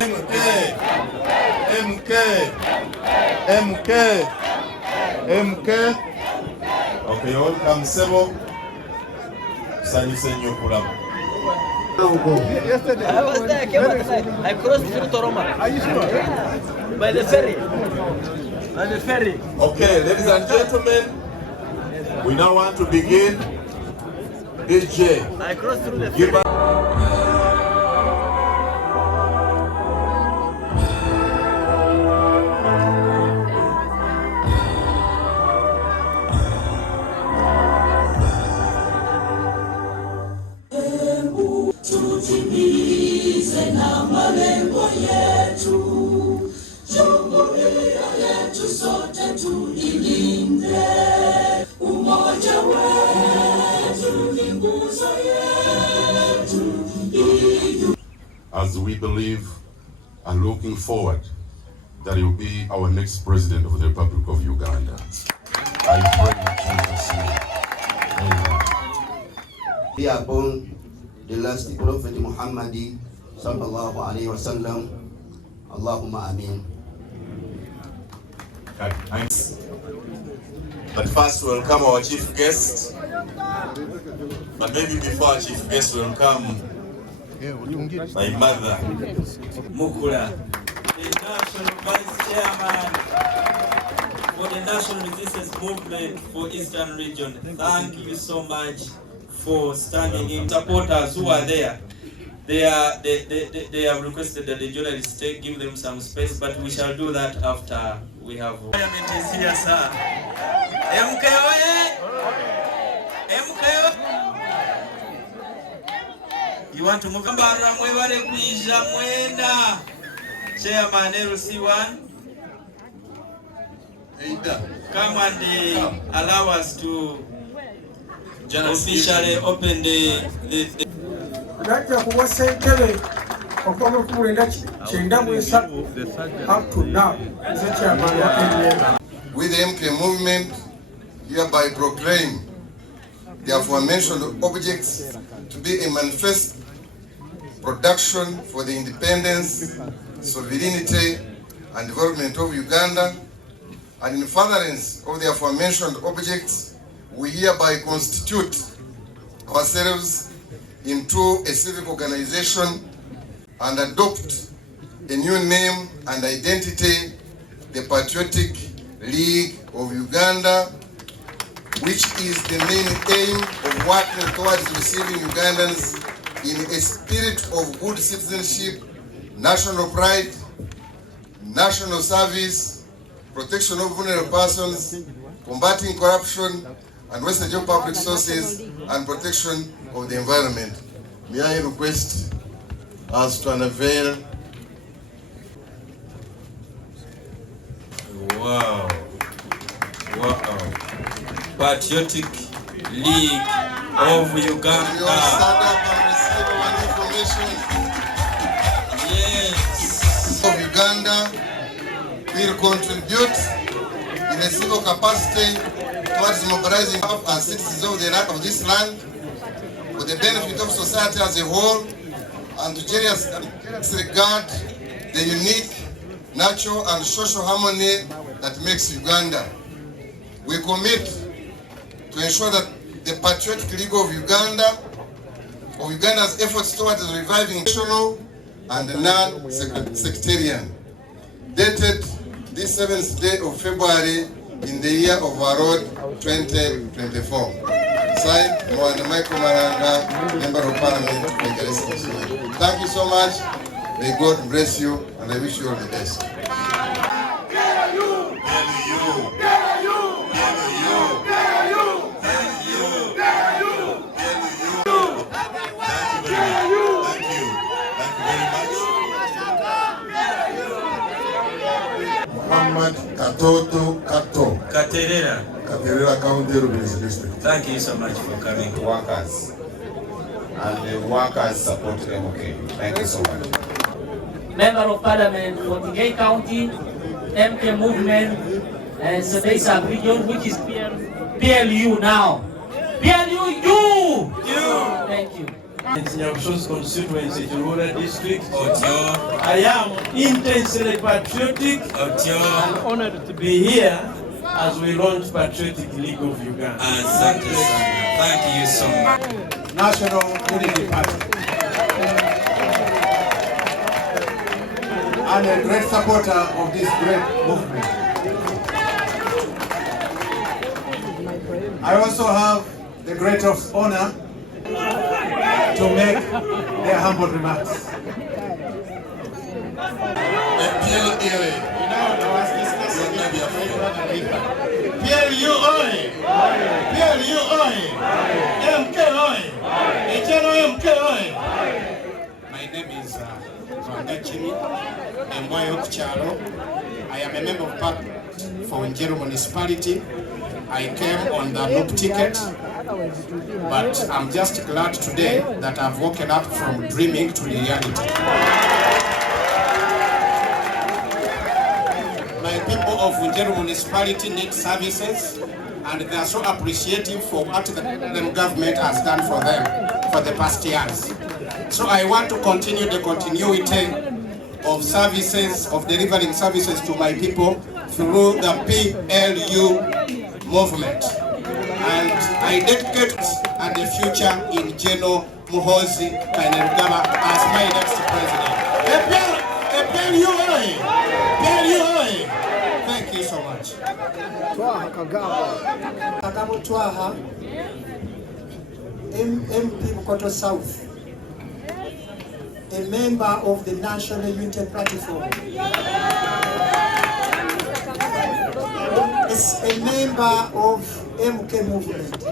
MK. Okay, welcome Sebo. Sanyuse nnyo kulaba. I was there, I came at night. I crossed through Toroma. Are you sure? By the ferry. By the ferry. Okay, ladies and gentlemen, we now want to begin. DJ. I crossed through the ferry. As we believe and looking forward that he will be our next president of the Republic of Uganda. I pray in Jesus' name. Amen. Be upon the last Prophet Muhammad sallallahu alaihi wasallam. Allahumma amin. Thanks. But first we'll welcome our chief guest. But maybe before our chief guest will come, my mother, Mukula, the National Vice Chairman for the National Resistance Movement for Eastern Region. Thank you so much for standing in. Supporters who are there, they have requested that the journalists give them some space, but we shall do that after we have. Parliament is here, sir. You want to move? Chairman LC1, come and allow us to officially open the up to now. With the MK movement, hereby proclaim the aforementioned objects to be a manifest production for the independence, sovereignty, and development of Uganda, and in furtherance of the aforementioned objects, we hereby constitute ourselves into a civic organization and adopt a new name and identity, the Patriotic League of Uganda, which is the main aim of working towards receiving Ugandans in a spirit of good citizenship, national pride, national service, protection of vulnerable persons, combating corruption and wastage of public resources, and protection of the environment. May I request us to unveil. Wow. Wow. Patriotic League of Uganda. You all stand up and receive our information. Yes. Of Uganda will contribute in a civil capacity towards mobilizing and citizens of this land for the benefit of society as a whole, and to jealously regard the unique natural and social harmony that makes Uganda. We commit to ensure that the Patriotic League of Uganda's efforts towards reviving national and non-sectarian, dated this 7th day of February in the year of our Lord 2024. Signed, Mwanda Michael Maranga, Member of Parliament. Thank you so much. May God bless you, and I wish you all the best. Katerera County Rubens District. Thank you so much for coming. Workers, and the workers support MK. Thank you so much. Member of Parliament for the Gay County, MK Movement, and Sedai Sub-Region, which is PLU now. PLU, you! Thank you. Nyakusho's constituency, Kirura district. I am intensely patriotic and honored to be here as we launch Patriotic League of Uganda. Thank you so much. National Unity Party. And a great supporter of this great movement. I also have the greatest honor to make their humble remarks. PLU oye! PLU oye! MK oye! Echeno MK oye! My name is Jimmy Mboyo Kuchalo. I am a member of Parliament for Njeru Municipality. I came on the loop ticket, but I'm just glad today that I've woken up from dreaming to reality. My people of Njeru Municipality need services, and they are so appreciative for what the government has done for them for the past years. So I want to continue the continuity of services, of delivering services to my people through the PLU movement. And I dedicate and the future in General Muhoozi Kainerugaba as my next president. Thank you so much. Kagabo Twaha, MP Bukoto South, a member of the National Unity Platform, is a member of MK movement,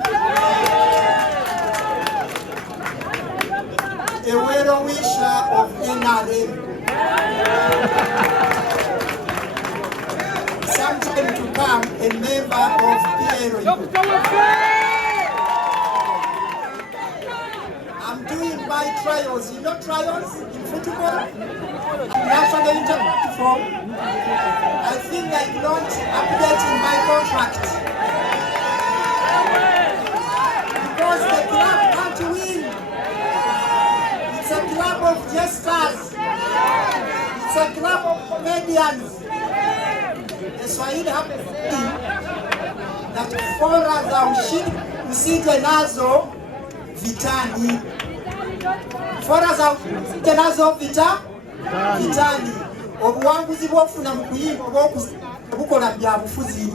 a well-wisher of NRM. Sometime to come, a member of PLU. I'm doing my trials. You know trials in football? National Unity Platform. I feel like not updating my contract. Because the club can't win. It's a club of jesters. It's a club of comedians. The Swahili happens that fora za ushindi usije nazo vitani. Fora za usije nazo vitani. Obuwanguzi bwofuna mu Kuyimba obukola Mubyobufuzi.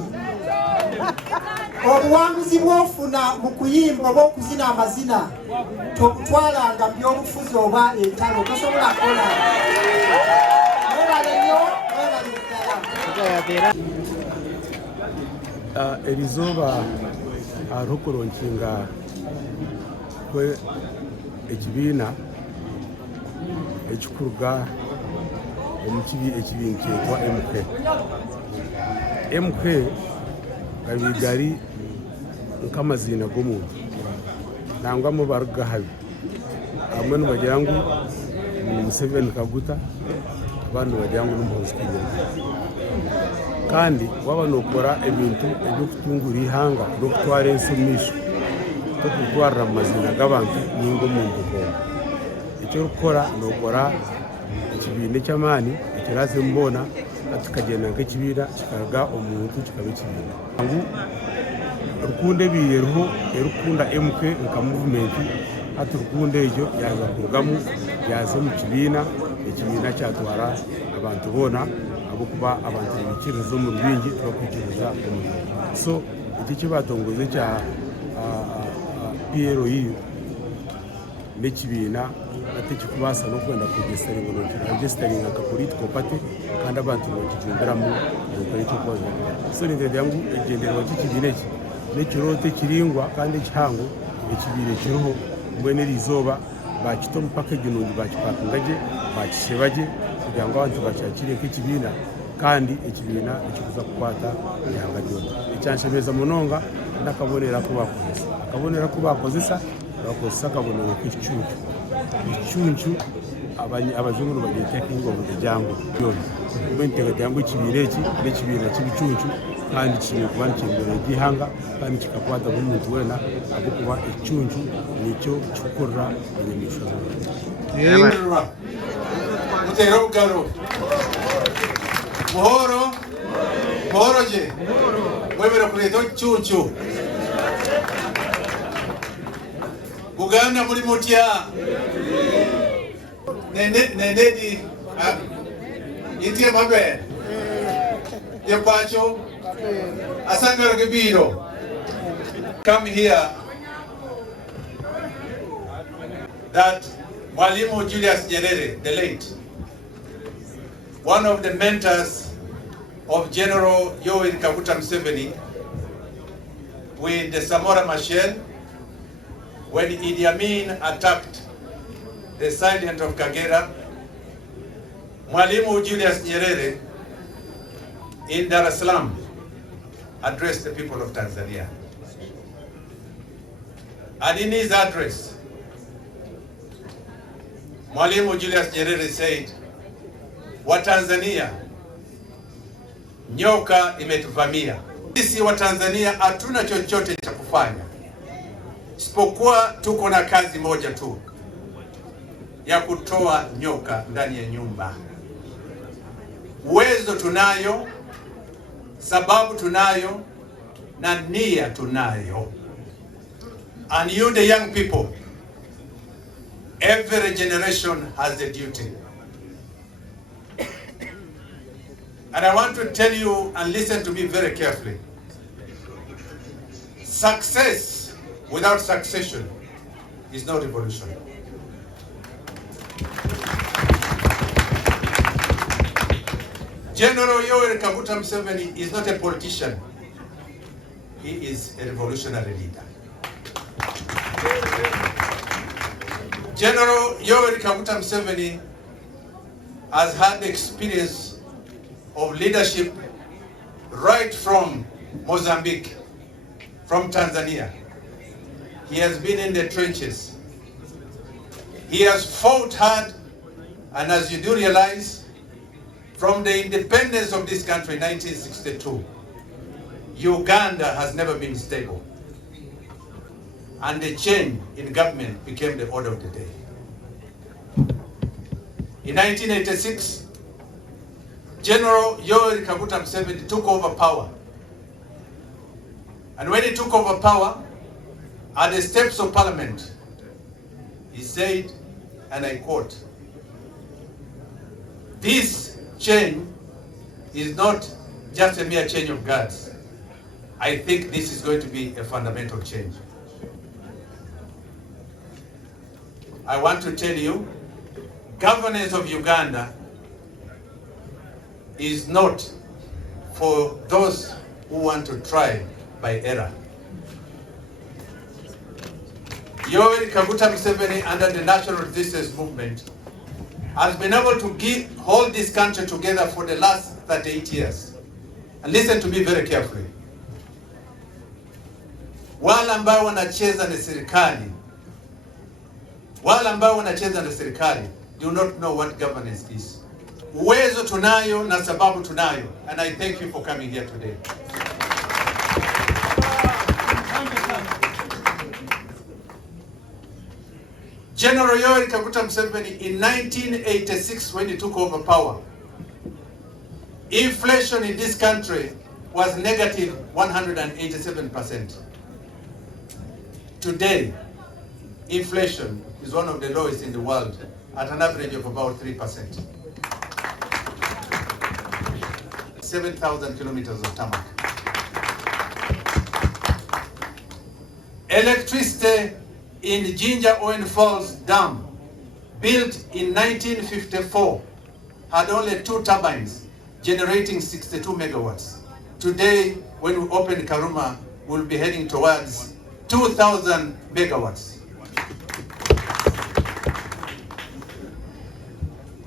Obuwanguzi bwofuna mu Kuyimba obw'okuzina amazina tokutwalanga Mubyobufuzi oba entalo tosobola kola. Erizoba arukuronkinga kwe ekibiina ekikuruga ekibinki ekitwa MK gari nk'amazina g'omuntu nangwa mu baruga habi amwe nibagira ngu ni Museveni Kaguta abandi bagira ngu n'Umuhozi Kuyimba kandi waba nokora ebintu ebyokutungura ihanga n'okutwara ensi omumaisho tokutwarira mu mazina g'abantu ninga omuntu hoona ekyo okukora nokora ekibiina eky'amaani ekiraze mbona tukagenda nk'ekibiina kikaruga omuntu kikaba ekibiina ngu rukundo ebiire eriho erikukunda MK nka movement hati rukundo egyo yaza kurugamu yaza mu kibiina ekibiina kyatwara abantu boona abokuba abantu bikiriza omu rwingi tubakwikiriza omu rwingi so ekyo kibatongoze kya PLU n'ekibiina ate kikubaasa n'okwenda kuregisteringa nka political party kandi abantu bakijundiramu ekikora ekyokubaza so nitendera ngu egendererwa ky'ekibiina eki n'ekirooto ekiringwa kandi ekihango ekibiina kiriho mbwenu erizooba bakita omu package nungi bakipakinga gye bakisheba gye kugira ngu abantu bakyakire nk'ekibiina kandi ekibiina ekikuza kukwata ihanga ryona ekyanshemeza munonga n'akabonero aku bakozesa akabonero aku bakozesa akabonero k'ekicuncu abazungu nibagyeta king of the jungle byona kuba niteekateeka ngu ekibiina eki n'ekibiina ky'ebicuncu kandi kiri kuba nikyembera igihanga kandi kikakwata buri muntu wena ahabwokuba ekicuncu nikyo kikukurira enyamaishwa Yengerwa. Mutera obugaro. Muhoro. Muhoro je. Mwebera kuleeta ekicuncu. Buganda muri mutya. Nendedi. Intie mabe. Yepacho. Asangaro gebiro. Come here. That Mwalimu Julius Nyerere, the late, one of the mentors of General Yoweri Kaguta Museveni, with the Samora Machel, when Idi Amin attacked the silent of Kagera, Mwalimu Julius Nyerere in Dar es Salaam addressed the people of Tanzania. And in his address, Mwalimu Julius Nyerere said, Watanzania, nyoka imetuvamia. Sisi Watanzania hatuna chochote cha kufanya isipokuwa tuko na kazi moja tu ya kutoa nyoka ndani ya nyumba. Uwezo tunayo, sababu tunayo, na nia tunayo. And you, the young people, every generation has a duty. And I want to tell you, and listen to me very carefully. Success without succession is no revolution. General Yoweri Kaguta Museveni is not a politician. He is a revolutionary leader. General Yoweri Kaguta Museveni has had the experience of leadership right from Mozambique, from Tanzania. He has been in the trenches. He has fought hard, and as you do realize, from the independence of this country in 1962, Uganda has never been stable. And the change in government became the order of the day. In 1986, General Yoweri Kaguta Museveni took over power. And when he took over power, at the steps of parliament, he said, and I quote, "This change is not just a mere change of guards. I think this is going to be a fundamental change." I want to tell you, governance of Uganda is not for those who want to try by error. Yoweri Kaguta Museveni, under the National Resistance Movement, has been able to hold this country together for the last 38 years. And listen to me very carefully. Wale ambao wanacheza na serikali, do not know what governance is. Uwezo tunayo na sababu tunayo, and I thank you for coming here today. General Yoweri Kaguta Museveni, in 1986, when he took over power, inflation in this country was negative 187%. Today, inflation is one of the lowest in the world, at an average of about 3%. 7,000 kilometers of tarmac. Electricity in Jinja Owen Falls Dam, built in 1954, had only 2 turbines generating 62 megawatts. Today, when we open Karuma, we'll be heading towards 2,000 megawatts.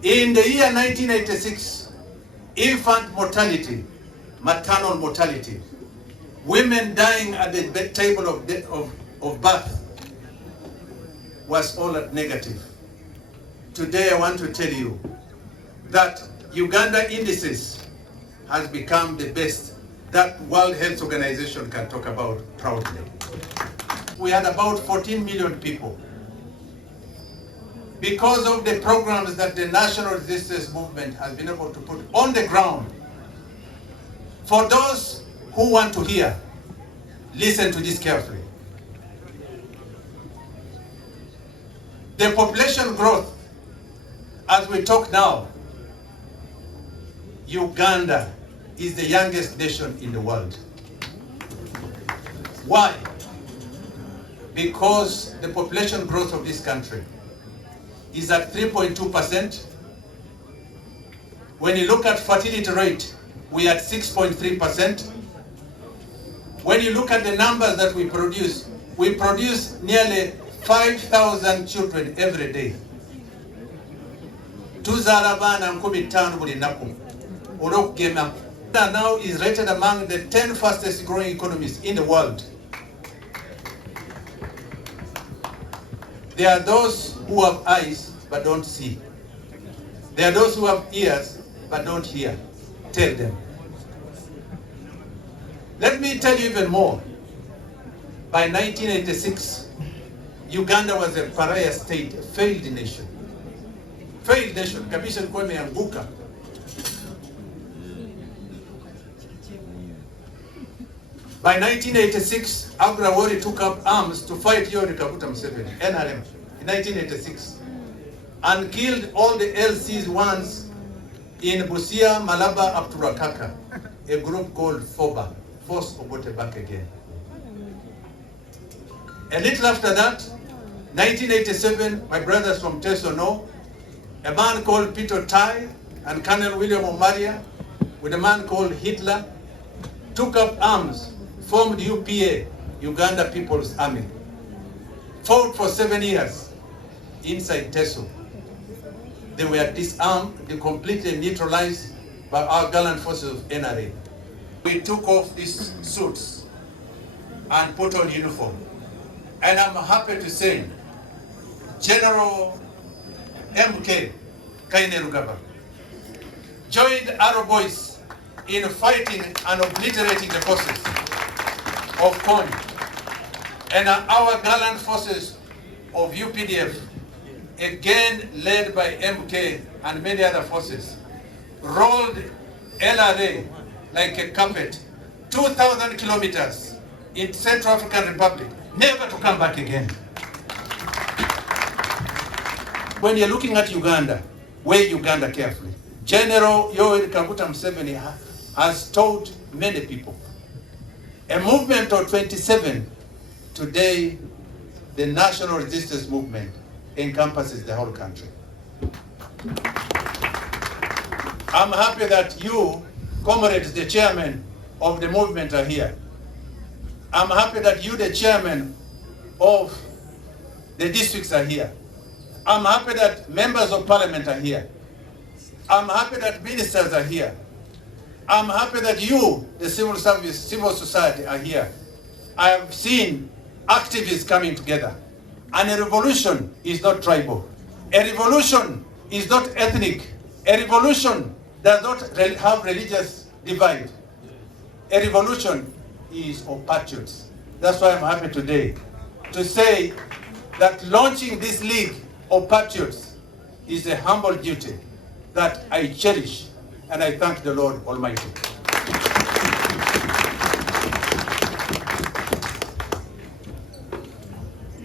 In the year 1986, infant mortality, maternal mortality, women dying at the table of birth, was all at negative. Today I want to tell you that Uganda indices has become the best that World Health Organization can talk about proudly. We had about 14 million people. Because of the programs that the National Resistance Movement has been able to put on the ground, for those who want to hear, listen to this carefully. The population growth, as we talk now, Uganda is the youngest nation in the world. Why? Because the population growth of this country is at 3.2%. When you look at fertility rate, we are at 6.3%. When you look at the numbers that we produce nearly 5,000 children every day. Now is rated among the 10 fastest growing economies in the world. There are those who have eyes but don't see. There are those who have ears but don't hear. Tell them. Let me tell you even more. By 1986, Uganda was a pariah state, a failed nation. Failed nation, kabisa ilikuwa imeanguka. By 1986, Agrawari took up arms to fight Yoweri Kaguta Museveni, NRM, in 1986, and killed all the LCs once in Busia, Malaba, up to Rakaka, a group called FOBA, Force Obote Back Again. A little after that, 1987, my brothers from Teso know, a man called Peter Tai and Colonel William Omaria, with a man called Hitler, took up arms, formed UPA, Uganda People's Army, fought for 7 years inside Teso. They were disarmed, they completely neutralized by our gallant forces of NRA. We took off these suits and put on uniform. And I'm happy to say, General MK Kainerugaba joined our boys in fighting and obliterating the forces of CON. And our gallant forces of UPDF, again led by MK and many other forces, rolled LRA like a carpet, 2,000 kilometers in Central African Republic, never to come back again. When you're looking at Uganda, weigh Uganda carefully. General Yoweri Kaguta Museveni has told many people, a movement of 27, today the National Resistance Movement encompasses the whole country. I'm happy that you, comrades, the chairman of the movement, are here. I'm happy that you, the chairman of the districts, are here. I'm happy that members of parliament are here. I'm happy that ministers are here. I'm happy that you, the civil service, civil society, are here. I have seen activists coming together. And a revolution is not tribal. A revolution is not ethnic. A revolution does not have religious divide. A revolution is of patriots. That's why I'm happy today to say that launching this League of Patriots is a humble duty that I cherish, and I thank the Lord Almighty.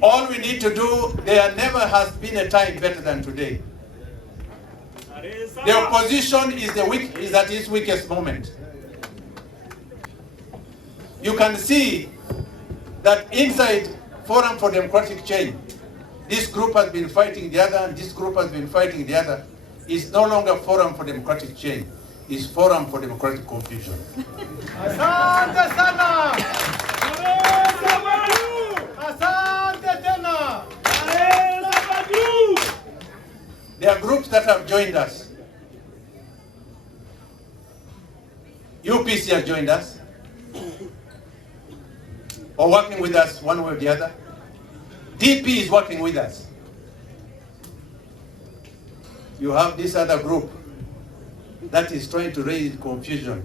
All we need to do, there never has been a time better than today. The opposition is at its weakest moment. You can see that inside Forum for Democratic Change, this group has been fighting the other, and this group has been fighting the other. It's no longer Forum for Democratic Change, it's Forum for Democratic Confusion. Asante sana. Asante tena. There are groups that have joined us. UPC has joined us, or working with us one way or the other. DP is working with us. You have this other group that is trying to raise confusion.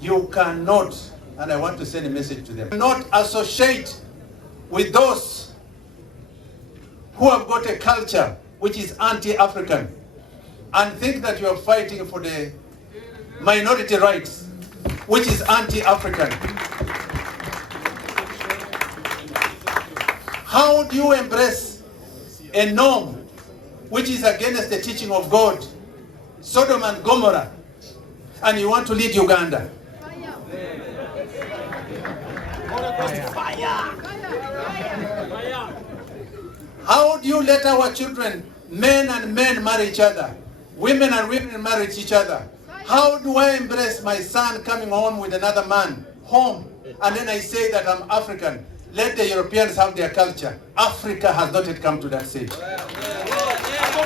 You cannot, and I want to send a message to them, not associate with those who have got a culture which is anti-African and think that you are fighting for the minority rights, which is anti-African. How do you embrace a norm which is against the teaching of God, Sodom and Gomorrah, and you want to lead Uganda? How do you let our children, men and men, marry each other, women and women marry each other? How do I embrace my son coming home with another man home, and then I say that I'm African? Let the Europeans have their culture. Africa has not yet come to that stage.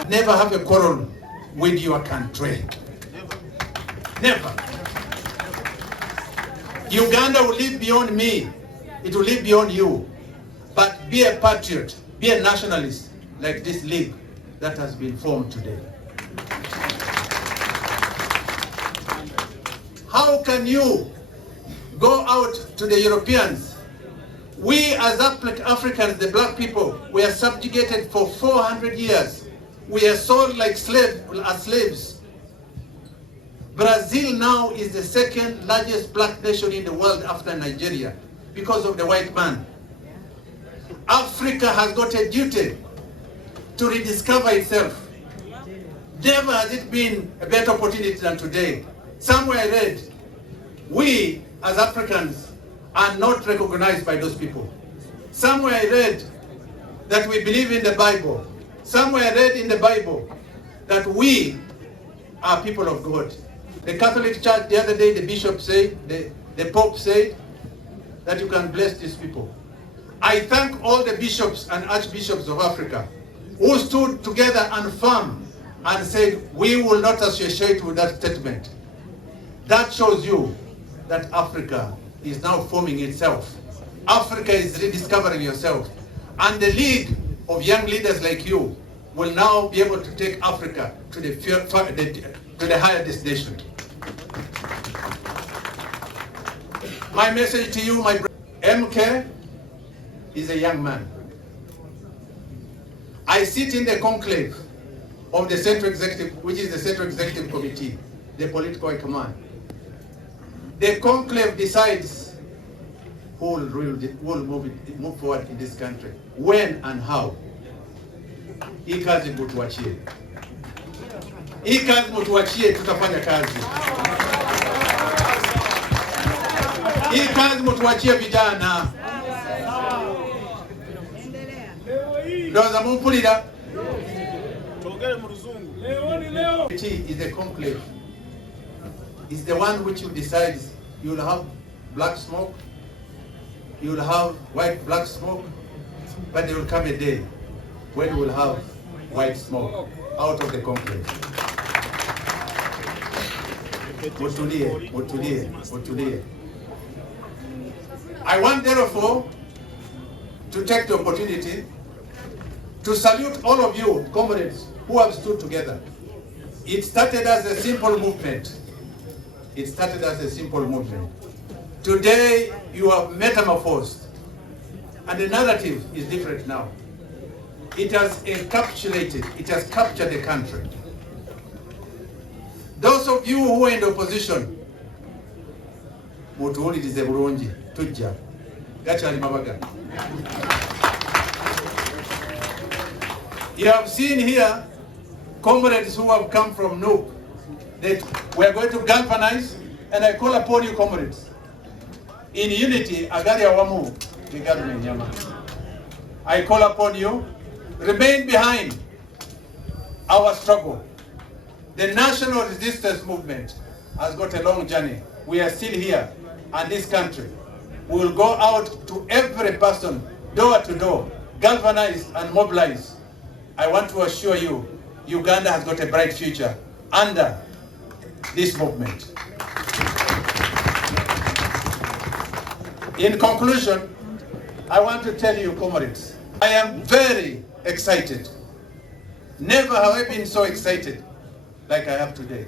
Never have a quarrel with your country. Never. Uganda will live beyond me. It will live beyond you. But be a patriot, be a nationalist, like this league that has been formed today. How can you go out to the Europeans? We as Africans, the black people, we are subjugated for 400 years. We are sold like slaves. Brazil now is the second largest black nation in the world after Nigeria because of the white man. Africa has got a duty to rediscover itself. Never has it been a better opportunity than today. Somewhere I read, we as Africans are not recognized by those people. Somewhere I read that we believe in the Bible. Somewhere I read in the Bible that we are people of God. The Catholic Church the other day, the bishop said, the Pope said that you can bless these people. I thank all the bishops and archbishops of Africa who stood together and firm and said, we will not associate with that statement. That shows you that Africa is now forming itself. Africa is rediscovering yourself. And the League of young leaders like you will now be able to take Africa to the higher destination. My message to you, my brother, MK is a young man. I sit in the conclave of the Central Executive, which is the Central Executive Committee, the political command. The conclave decides who will move forward in this country, when and how. Hii kazi mutuachie. Hii kazi mutuachie, tutafanya kazi. Hii kazi mutuachie vijana. Ndoza mumpulira. Is the conclave. Is the one which you decide you will have black smoke, you will have white black smoke, but there will come a day when you will have white smoke out of the conclave. Mutulie, mutulie, mutulie. I want therefore to take the opportunity to salute all of you, comrades, who have stood together. It started as a simple movement. It started as a simple movement. Today, you have metamorphosed, and the narrative is different now. It has encapsulated, it has captured the country. Those of you who are in the opposition, mutuwulirize bulungi, tujja, gakyali mabaga. You have seen here comrades who have come from Nuuk. That we are going to galvanize, and I call upon you, comrades, in unity. I call upon you, remain behind our struggle. The national resistance movement has got a long journey. We are still here, and this country, we will go out to every person, door to door, galvanize and mobilize. I want to assure you, Uganda has got a bright future under this movement. In conclusion, I want to tell you, comrades, I am very excited. Never have I been so excited like I have today.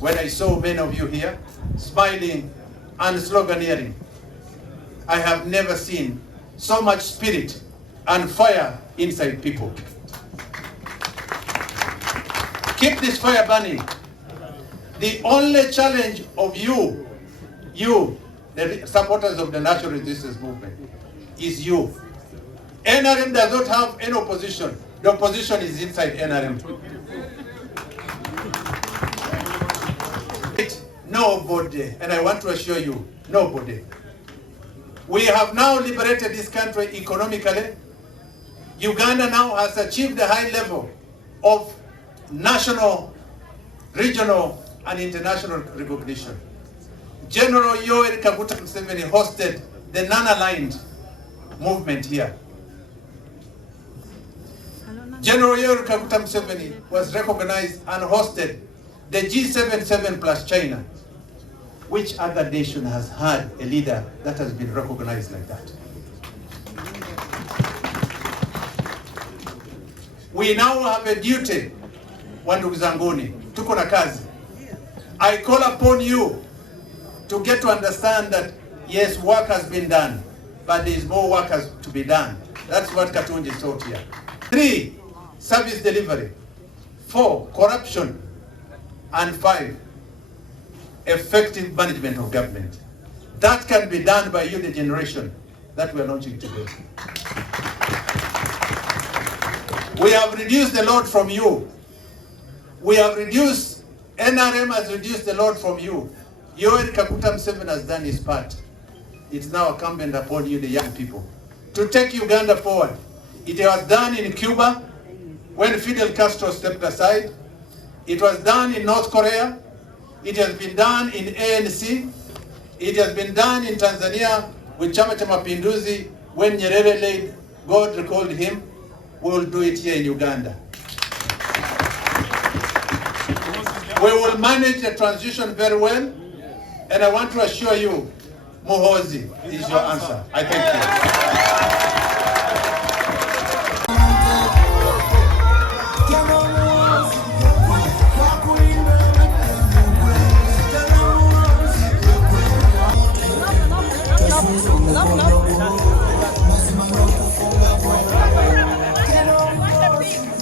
when I saw many of you here smiling and sloganeering. I have never seen so much spirit and fire inside people. Keep this fire burning. The only challenge of you, the supporters of the National Resistance Movement, is you. NRM does not have any opposition. The opposition is inside NRM. Nobody, and I want to assure you, nobody. We have now liberated this country economically. Uganda now has achieved a high level of national, regional, and international recognition. General Yoweri Kaguta Museveni hosted the non-aligned movement here. General Yoweri Kaguta Museveni was recognized and hosted the G77 plus China. Which other nation has had a leader that has been recognized like that? We now have a duty, wandugu zanguni, tuko na kazi. I call upon you to get to understand that yes, work has been done, but there is more work has to be done. That's what Katunji taught here. 3, service delivery. 4, corruption. And 5, effective management of government. That can be done by you, the generation that we are launching today. We have reduced the load from you. We have reduced, NRM has reduced the load from you. Yoweri Kaguta Museveni has done his part. It's now incumbent upon you, the young people, to take Uganda forward. It was done in Cuba when Fidel Castro stepped aside. It was done in North Korea. It has been done in ANC. It has been done in Tanzania with Chama cha Mapinduzi when Nyerere laid, God recalled him. We will do it here in Uganda. We will manage the transition very well, and I want to assure you, Muhoozi is your answer. I thank you.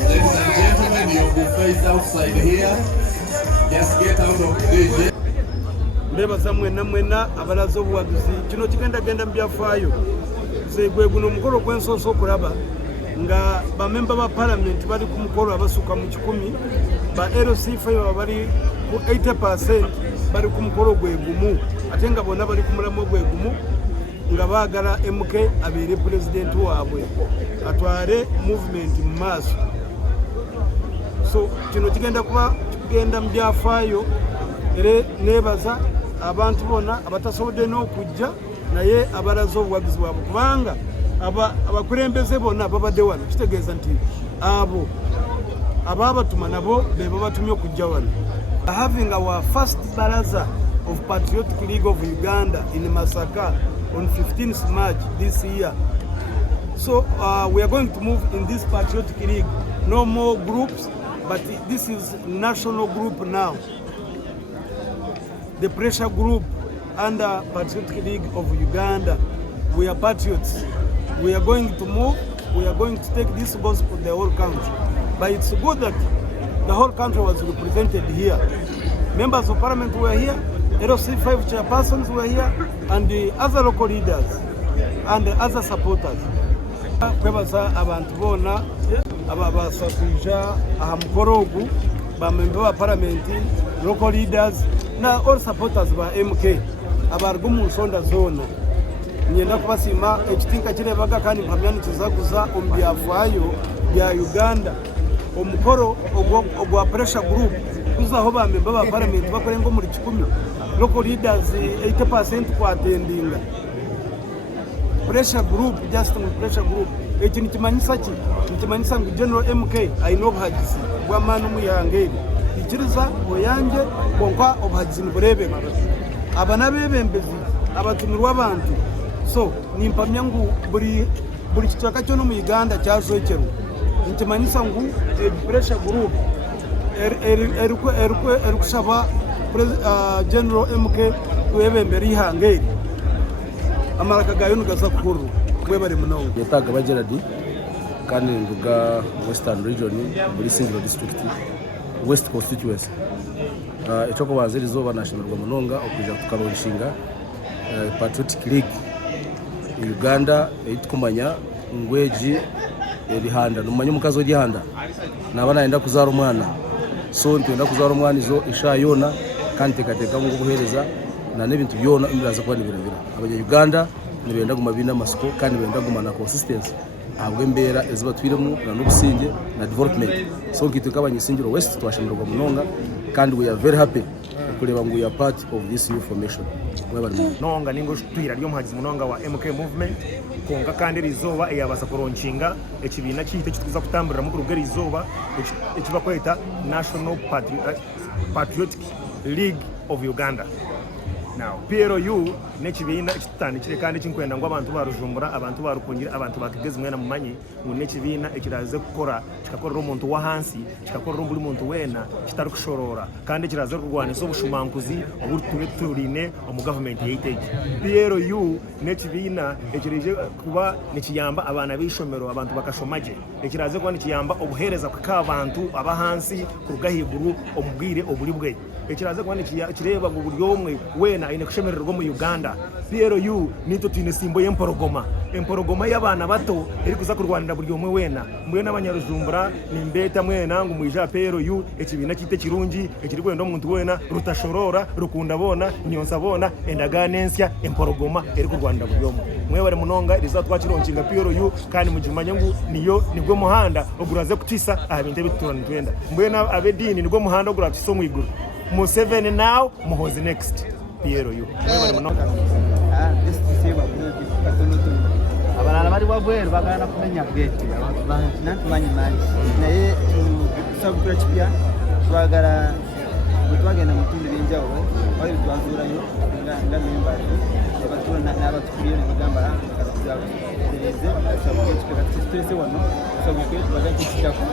Ladies and gentlemen, your buffet is outside here. Just get out of the Mbebaza mwena abalaza obuwagizi kino kigenda mbyafaayo gwe guno omukolo gw'ensoose okulaba nga bamemba ba parliament bali ku mukolo abasuka mu 10 ba LC5 bali ku 80% bali ku mukolo gwe gumu ate nga bonna bali ku mulamu gwe gumu nga baagala MK abeere president waabwe atwale movement mu maaso. So kino kigenda mbyafaayo era nebaza abantu bonna abatasobodde n'okujja naye abalaza obuwagizi bwabwe kubanga abakulembeze bonna babadde wano kitegeeza nti abo ababatuma nabo be babatumye okujja wano. Having our first baraza of Patriotic League of Uganda in Masaka on 15th March this year. So we are going to move in this Patriotic League. No more groups, but this is national group now. The pressure group under Patriotic League of Uganda. We are patriots. We are going to move. We are going to take this gospel to the whole country. But it's good that the whole country was represented here. Members of parliament were here, LC5 chairpersons were here, and the other local leaders and the other supporters. Kwebaza abantu bonna ababasafija aha mukolo ogu bamemba ba parliament, local leaders na all supporters ba MK abaruga mu nsonda zona. Nyenda kubasima ekitinka kirebaga kandi mpamyani kizaguza omubyafaayo bya Uganda omukoro ogwa pressure group kuzaho bamemba ba parliament bakorenga muri 10 local leaders 80% kwatendinga pressure group, just pressure group. Ekini kimanyisa ki kimanyisa ngo General MK ayino obhagizi bwa manu muyangeri ikiriza oyanje konka obhagizi nburebe abana bebembezi abatumirwa abantu. So nimpamya ngu buri kitaka cyo no mu Uganda cyazokero nikimanyisa ngu pressure group erikusaba General MK webembere ihangeri amaraka gayo nugaza kuru webare munongo yataga bageradi kandi nduga Western Region muri single district West constituency icyo ko bazirizo banashimirwa munonga okuja tukaronshinga Patriotic League Uganda itkumanya ngweji ebihanda numanye mukazo gihanda naba naenda kuzara umwana so ntenda kuzara umwana izo ishayona kandi tekateka ngo guhereza na nebintu byona imiraza kwa nibirabira abanya Uganda nibenda gumabina masiko kandi benda gumana consistency abwe mbera eziba twiremu na n'ubusinge na development so ngituka abanyisingiro West twashimirwa munonga kandi we are very happy kureba ngo we are part of this youth formation nonga ningo twira ryo muhagize munonga wa MK movement konga kandi rizoba eyabasa kuronshinga ekibina cyite kitwiza kutamburira mu kurugera izoba ekiba kweta National Patriotic League of Uganda. Now, PROU nekibina kitandikire kandi kinkwenda ngo abantu barujumbura abantu barukungira abantu bakigeze mwena mumanyi ngo nekibina ekiraze gukora kikakorera umuntu wa hansi kikakorera buri muntu wena kitari kushorora kandi kiraze kurwanisa ubushumankuzi oburitume turine mu government yitege PROU nekibina ekirije kuba nikiyamba abana bishomero abantu bakashomaje ekiraze kuba nikiyamba obuhereza kw'abantu abahansi kurugahiguru omubwire oburi bwe ekiraze kuba nikireba ngo buri omwe wena ine kushemererwa mu Uganda. PROU nito twine simbo y'emporogoma y'abana bato eri kuza kurwanira buri omwe wena mwe n'abanyarujumbura nimbeta mwena ngo muyija PROU ekibina kite kirungi ekiri kwenda omuntu wena rutashorora rukunda bona nyonsa bona endaganensya emporogoma eri kurwanira buri omwe mwe bare munonga rizatwa kironshinga PROU kandi mujimanya ngo niyo nibwo muhanda oguraze kutisa abinte bitura ntwenda mwe na abedini nibwo muhanda oguratiso mu iguru Museveni now muhoze next PROU abalala bari wabweru bagana kumenya bwete nantumanyi mali naye tusabukira kipya twagala twagenda mutundi binjawulo bali twazurayo nga members abatuna n'abatukuriye n'abagamba akazakuza tereze tusabukira kipya katutese wano tusabukira twaga kikako